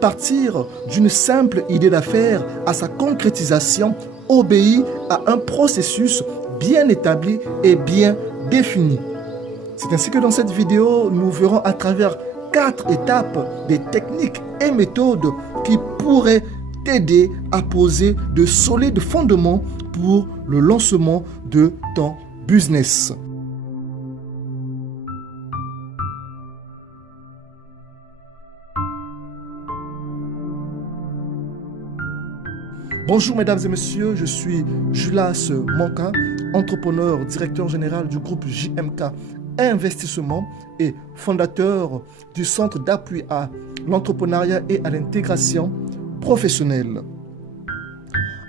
partir d'une simple idée d'affaires à sa concrétisation obéit à un processus bien établi et bien défini. C'est ainsi que dans cette vidéo, nous verrons à travers 4 étapes des techniques et méthodes qui pourraient t'aider à poser de solides fondements pour le lancement de ton business. Bonjour mesdames et messieurs, je suis Julas Monka, entrepreneur, directeur général du groupe JMK Investissement et fondateur du centre d'appui à l'entrepreneuriat et à l'intégration professionnelle.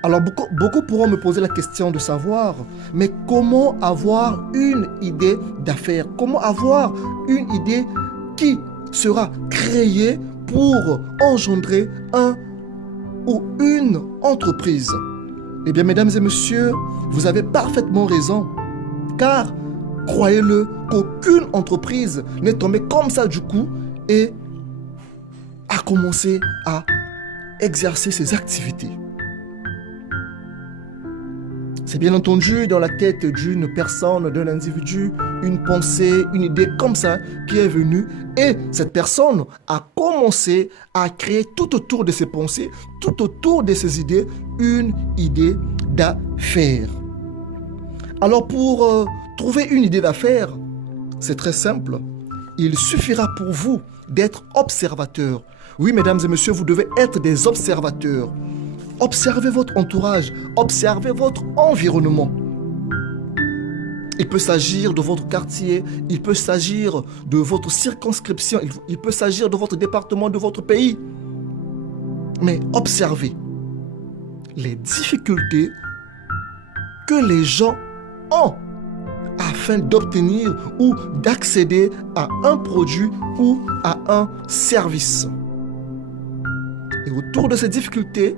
Alors beaucoup pourront me poser la question de savoir, mais comment avoir une idée d'affaires? Comment avoir une idée qui sera créée pour engendrer un ou une entreprise? Eh bien, mesdames et messieurs, vous avez parfaitement raison, car croyez-le, qu'aucune entreprise n'est tombée comme ça du coup et a commencé à exercer ses activités. C'est bien entendu dans la tête d'une personne, d'un individu, une pensée, une idée comme ça qui est venue et cette personne a commencé à créer tout autour de ses pensées, tout autour de ses idées, une idée d'affaires. Alors pour trouver une idée d'affaires, c'est très simple. Il suffira pour vous d'être observateur. Oui, mesdames et messieurs, vous devez être des observateurs. Observez votre entourage, observez votre environnement. Il peut s'agir de votre quartier, il peut s'agir de votre circonscription, il peut s'agir de votre département, de votre pays. Mais observez les difficultés que les gens ont afin d'obtenir ou d'accéder à un produit ou à un service. Et autour de ces difficultés,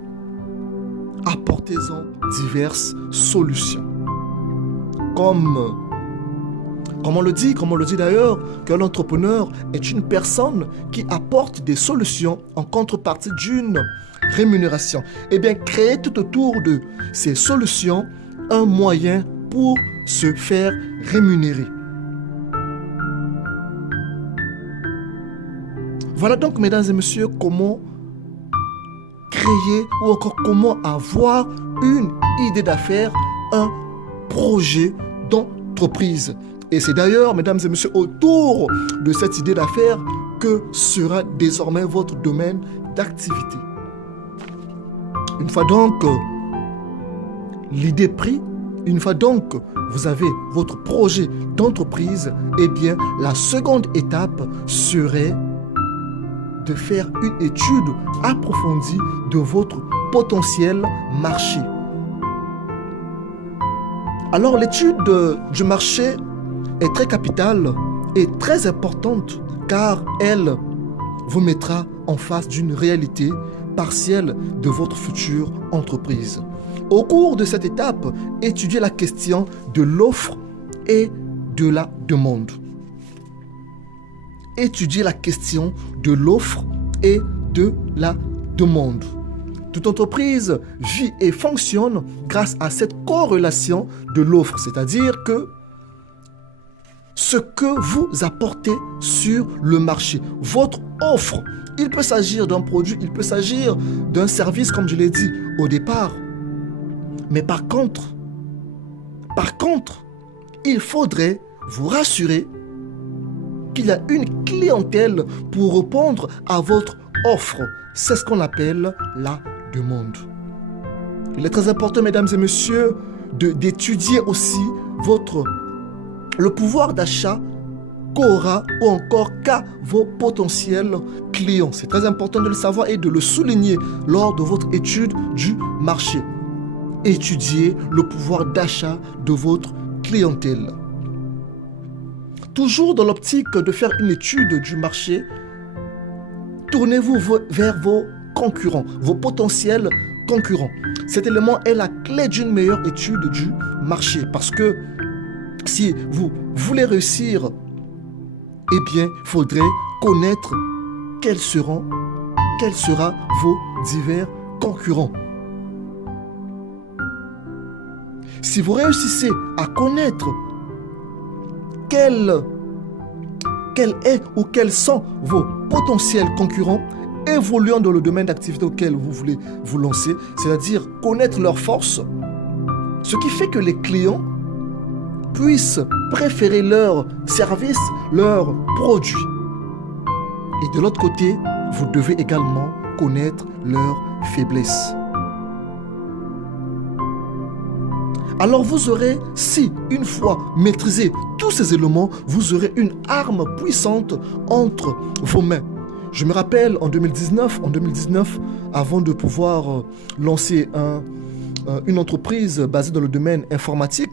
apportez-en diverses solutions. Comme on le dit d'ailleurs, que l'entrepreneur est une personne qui apporte des solutions en contrepartie d'une rémunération. Eh bien, créez tout autour de ces solutions un moyen pour se faire rémunérer. Voilà donc, mesdames et messieurs, comment créer ou encore comment avoir une idée d'affaires, un projet d'entreprise. Et c'est d'ailleurs, mesdames et messieurs, autour de cette idée d'affaires que sera désormais votre domaine d'activité. Une fois donc l'idée prise, une fois donc vous avez votre projet d'entreprise, eh bien la seconde étape serait de faire une étude approfondie de votre potentiel marché. Alors l'étude du marché est très capitale et très importante car elle vous mettra en face d'une réalité partielle de votre future entreprise. Au cours de cette étape, étudiez la question de l'offre et de la demande. Étudiez la question de l'offre et de la demande. Toute entreprise vit et fonctionne grâce à cette corrélation de l'offre, c'est-à-dire que ce que vous apportez sur le marché, votre offre, il peut s'agir d'un produit, il peut s'agir d'un service, comme je l'ai dit au départ. Mais par contre, il faudrait vous rassurer qu'il y a une clientèle pour répondre à votre offre. C'est ce qu'on appelle la demande. Il est très important, mesdames et messieurs, d'étudier aussi le pouvoir d'achat qu'aura ou encore qu'a vos potentiels clients. C'est très important de le savoir et de le souligner lors de votre étude du marché. Étudiez le pouvoir d'achat de votre clientèle. Toujours dans l'optique de faire une étude du marché, tournez-vous vers vos concurrents, vos potentiels concurrents. Cet élément est la clé d'une meilleure étude du marché parce que si vous voulez réussir, eh bien, il faudrait connaître quels quels seront vos divers concurrents. Si vous réussissez à connaître quel est ou quels sont vos potentiels concurrents évoluant dans le domaine d'activité auquel vous voulez vous lancer, c'est-à-dire connaître leurs forces, ce qui fait que les clients puissent préférer leurs services, leurs produits. Et de l'autre côté, vous devez également connaître leurs faiblesses. Alors vous aurez, si une fois maîtrisé tous ces éléments, vous aurez une arme puissante entre vos mains. Je me rappelle en 2019, avant de pouvoir lancer une entreprise basée dans le domaine informatique,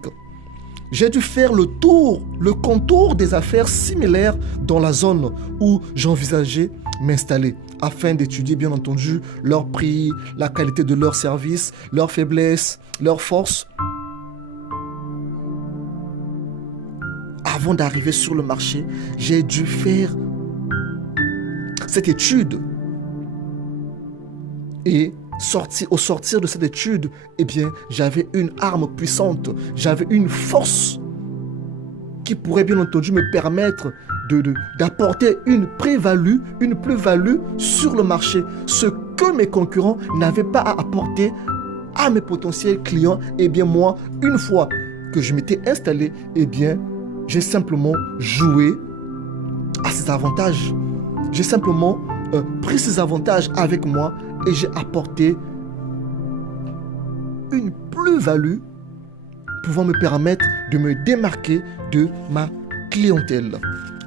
j'ai dû faire le contour des affaires similaires dans la zone où j'envisageais m'installer, afin d'étudier bien entendu leur prix, la qualité de leurs services, leurs faiblesses, leurs forces. Avant d'arriver sur le marché, j'ai dû faire cette étude. Et au sortir de cette étude, eh bien, j'avais une arme puissante, j'avais une force qui pourrait bien entendu me permettre d'apporter une plus-value sur le marché. Ce que mes concurrents n'avaient pas à apporter à mes potentiels clients, eh bien moi, une fois que je m'étais installé, eh bien, j'ai simplement joué à ces avantages. J'ai simplement pris ces avantages avec moi et j'ai apporté une plus-value pouvant me permettre de me démarquer de ma clientèle.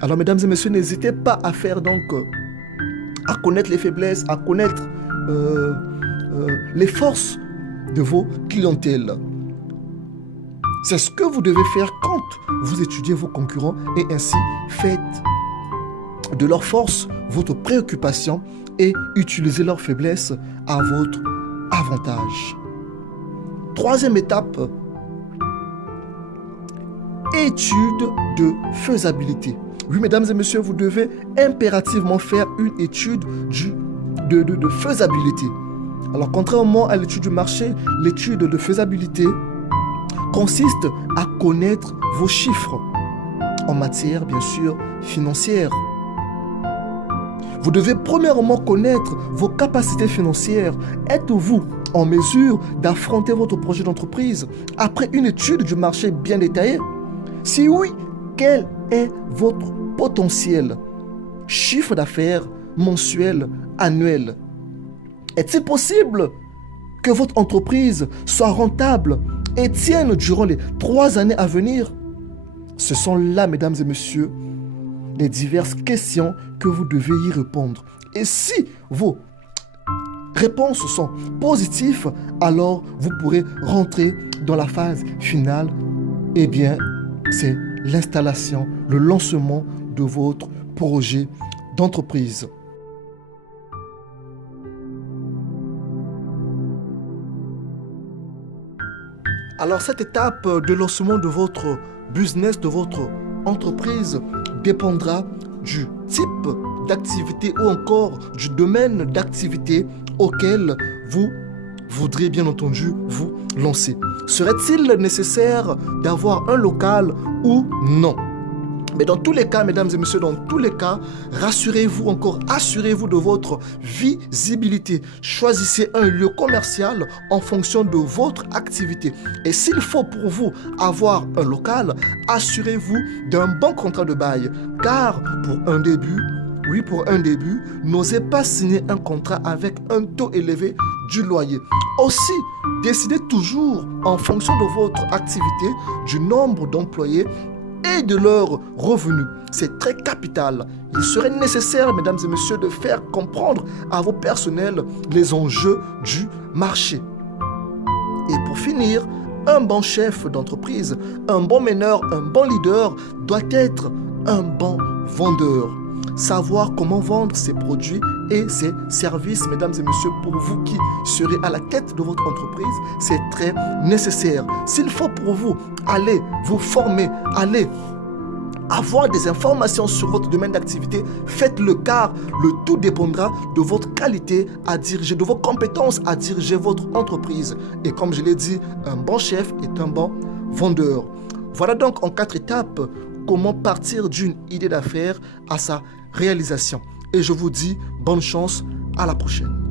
Alors, mesdames et messieurs, n'hésitez pas à faire donc, à connaître les faiblesses, à connaître les forces de vos clientèles. C'est ce que vous devez faire quand vous étudiez vos concurrents et ainsi faites de leurs forces votre préoccupation et utilisez leurs faiblesses à votre avantage. Troisième étape, étude de faisabilité. Oui, mesdames et messieurs, vous devez impérativement faire une étude de faisabilité. Alors, contrairement à l'étude du marché, l'étude de faisabilité consiste à connaître vos chiffres en matière, bien sûr, financière. Vous devez premièrement connaître vos capacités financières. Êtes-vous en mesure d'affronter votre projet d'entreprise après une étude du marché bien détaillée? Si oui, quel est votre potentiel chiffre d'affaires mensuel, annuel? Est-il possible que votre entreprise soit rentable et tienne durant les 3 années à venir? Ce sont là, mesdames et messieurs, les diverses questions que vous devez y répondre. Et si vos réponses sont positives, alors vous pourrez rentrer dans la phase finale. Eh bien, c'est l'installation, le lancement de votre projet d'entreprise. Alors, cette étape de lancement de votre business, de votre entreprise, dépendra du type d'activité ou encore du domaine d'activité auquel vous voudriez bien entendu vous lancer. Serait-il nécessaire d'avoir un local ou non? Mais dans tous les cas, mesdames et messieurs, dans tous les cas, rassurez-vous encore, assurez-vous de votre visibilité. Choisissez un lieu commercial en fonction de votre activité. Et s'il faut pour vous avoir un local, assurez-vous d'un bon contrat de bail. Car pour un début, n'osez pas signer un contrat avec un taux élevé du loyer. Aussi, décidez toujours en fonction de votre activité, du nombre d'employés et de leurs revenus. C'est très capital. Il serait nécessaire, mesdames et messieurs, de faire comprendre à vos personnels les enjeux du marché. Et pour finir, un bon chef d'entreprise, un bon meneur, un bon leader doit être un bon vendeur. Savoir comment vendre ses produits et ses services, mesdames et messieurs, pour vous qui serez à la tête de votre entreprise, c'est très nécessaire. S'il faut pour vous aller vous former, aller avoir des informations sur votre domaine d'activité, faites-le car le tout dépendra de votre qualité à diriger, de vos compétences à diriger votre entreprise. Et comme je l'ai dit, un bon chef est un bon vendeur. Voilà donc en 4 étapes comment partir d'une idée d'affaires à sa réalisation. Et je vous dis bonne chance, à la prochaine.